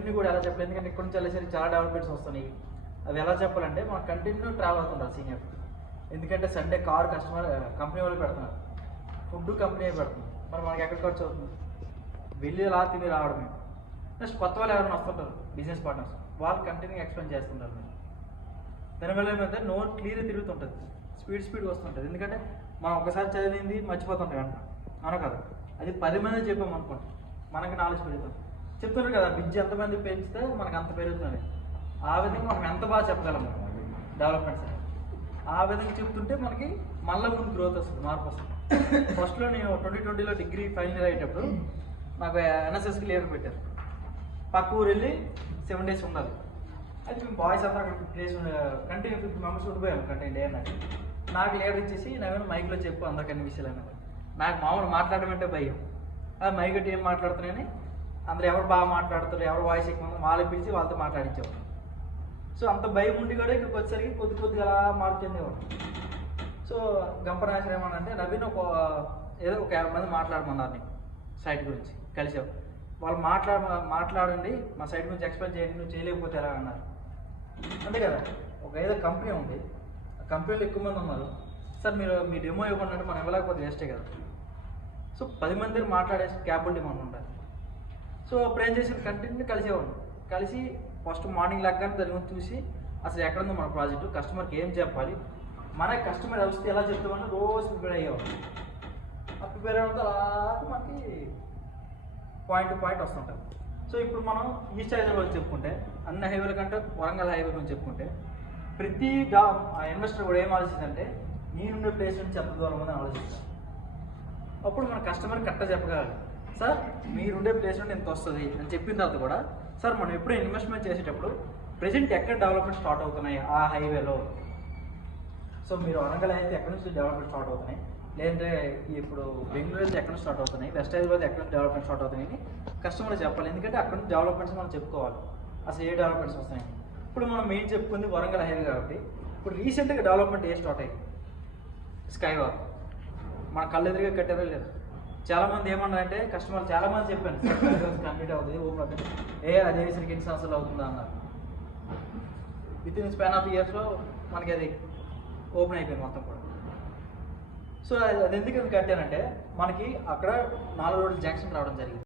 ఇవన్నీ కూడా ఎలా చెప్పాలి, ఎందుకంటే ఇక్కడ నుంచి వెళ్ళేసరికి చాలా డెవలప్మెంట్స్ వస్తున్నాయి. అది ఎలా చెప్పాలంటే మనం కంటిన్యూ ట్రావెల్ అవుతుంటారు సీనియర్. ఎందుకంటే సండే కార్ కస్టమర్ కంపెనీ వాళ్ళు పెడుతున్నారు, ఫుడ్ కంపెనీ పెడుతుంది, మరి మనకి ఎక్కడ ఖర్చు అవుతుంది? వెళ్ళి అలా తిని రావడమే. నెక్స్ట్ కొత్త వాళ్ళు ఎవరైనా వస్తుంటారు బిజినెస్ పార్ట్నర్స్, వాళ్ళు కంటిన్యూ ఎక్స్ప్లెయిన్ చేస్తుంటారు. మీరు దానివల్ల ఏమైతే నోట్ క్లియర్ తిరుగుతుంటుంది, స్పీడ్గా వస్తుంటుంది. ఎందుకంటే మనం ఒకసారి చదివింది మర్చిపోతుంటాం అంట, అవునా కదా? అది 10 మంది చెప్పాం అనుకోండి, మనకి నాలెడ్జ్ పెరుగుతుంది. చెప్తున్నారు కదా, విద్య ఎంతమంది పెంచితే మనకు అంత పెరుగుతుంది. ఆ విధంగా మనం ఎంత బాగా చెప్పగలం డెవలప్మెంట్స్, ఆ విధంగా చెప్తుంటే మనకి మళ్ళీ ముందు గ్రోత్ వస్తుంది, మార్పు వస్తుంది. ఫస్ట్లో నేను 2020లో డిగ్రీ ఫైనల్ ఇయర్ అయ్యేటప్పుడు నాకు ఎన్ఎస్ఎస్కి లీడర్ పెట్టారు. పక్క ఊరు వెళ్ళి 7 days ఉండాలి. అయితే మేము బాయ్స్ అంతా అక్కడ ప్లేస్ కంటిన్యూ 50 members ఉండిపోయాము కంటిన్యూ డే. నాకు లీడర్ ఇచ్చేసి నేను మైక్లో చెప్పు అందరికి అన్ని విషయాలు అన్నది. నాకు మామూలు మాట్లాడడం అంటే భయం. అది మైక్ అంటే ఏం మాట్లాడుతున్నాయని అందరు ఎవరు బాగా మాట్లాడుతారు, ఎవరు వాయిస్ ఎక్కువ వాళ్ళని పిలిచి వాళ్ళతో మాట్లాడించేవారు. సో అంత భయం ఉండి కూడా ఇక్కడికి వచ్చేసరికి కొద్దిగా అలా మార్పు చెందేవాడు. సో గంపనాశనం ఏమనంటే నవీన్ ఏదో ఒక 50 మంది మాట్లాడమన్నారు నీకు సైట్ గురించి కలిసావు. వాళ్ళు మాట్లాడండి, మా సైట్ గురించి ఎక్స్ప్లెయిన్ చేయండి, నువ్వు చేయలేకపోతే ఎలా అన్నారు. అంతే కదా, ఒక ఏదో కంపెనీ ఉంది, ఆ కంపెనీలో ఎక్కువ మంది ఉన్నారు. సార్ మీ డెమో ఇవ్వండి అంటే మనం ఇవ్వలేకపోతే వేస్టే కదా. సో 10 మంది మాట్లాడే క్యాపబిలిటీ మనం ఉండాలి. సో అప్పుడు ఏం చేసి కంటిన్యూ కలిసేవాడు. కలిసి ఫస్ట్ మార్నింగ్ లెగ్గానే దాని గురించి చూసి అసలు ఎక్కడుందో మన ప్రాజెక్టు, కస్టమర్కి ఏం చెప్పాలి, మన కస్టమర్ వస్తే ఎలా చెప్తామని రోజు ప్రిపేర్ అయ్యేవాడు. ఆ ప్రిపేర్ అవ్వడంతో అలా మనకి పాయింట్ టు పాయింట్ వస్తుంటారు. సో ఇప్పుడు మనం ఈస్ట్ హైవే గురించి చెప్పుకుంటే, అన్ని హైవేల కంటే వరంగల్ హైవే గురించి చెప్పుకుంటే, ప్రతి ఇన్వెస్టర్ కూడా ఏం ఆలోచిస్తుందంటే నేనుండే ప్లేస్ నుంచి ఎంత దూరం ఉందని ఆలోచిస్తాను. అప్పుడు మన కస్టమర్ కరెక్ట్గా చెప్పగలరు, సార్ మీరుండే ప్లేస్ నుండి ఎంత వస్తుంది అని చెప్పిన తర్వాత కూడా, సార్ మనం ఎప్పుడు ఇన్వెస్ట్మెంట్ చేసేటప్పుడు ప్రజెంట్ ఎక్కడ డెవలప్మెంట్ స్టార్ట్ అవుతున్నాయి ఆ హైవేలో. సో మీరు వరంగల్ అయితే ఎక్కడి నుంచి డెవలప్మెంట్ స్టార్ట్ అవుతున్నాయి, లేదంటే ఇప్పుడు బెంగళూరు అయితే ఎక్కడ నుంచి స్టార్ట్ అవుతున్నాయి, వెస్ట్ హైదరాబాద్ ఎక్కడ నుంచి డెవలప్మెంట్ స్టార్ట్ అవుతున్నాయి కస్టమర్ చెప్పాలి. ఎందుకంటే అక్కడ నుంచి డెవలప్మెంట్స్ మనం చెప్పుకోవాలి, అసలు ఏ డెవలప్మెంట్స్ వస్తున్నాయి. ఇప్పుడు మనం మెయిన్ చెప్పుకుంది వరంగల్ హైవే కాబట్టి, ఇప్పుడు రీసెంట్గా డెవలప్మెంట్ ఏ స్టార్ట్ అయ్యింది, స్కై వాక్ మన కళ్ళు ఎదురుగా కట్టారో లేదు. చాలామంది ఏమన్నారంటే కస్టమర్ చాలామంది చెప్పాను కంప్లీట్ అవుతుంది ఓపెన్ అవుతుంది, అదే సరికి ఎన్ని సంవత్సరాలు అవుతుందా అన్నారు. విత్ ఇన్ స్పాన్ ఆఫ్ ఇయర్స్లో మనకి అది ఓపెన్ అయిపోయింది మొత్తం కూడా. సో అది ఎందుకు కట్టానంటే మనకి అక్కడ 4 రోడ్ల జంక్షన్ రావడం జరిగింది.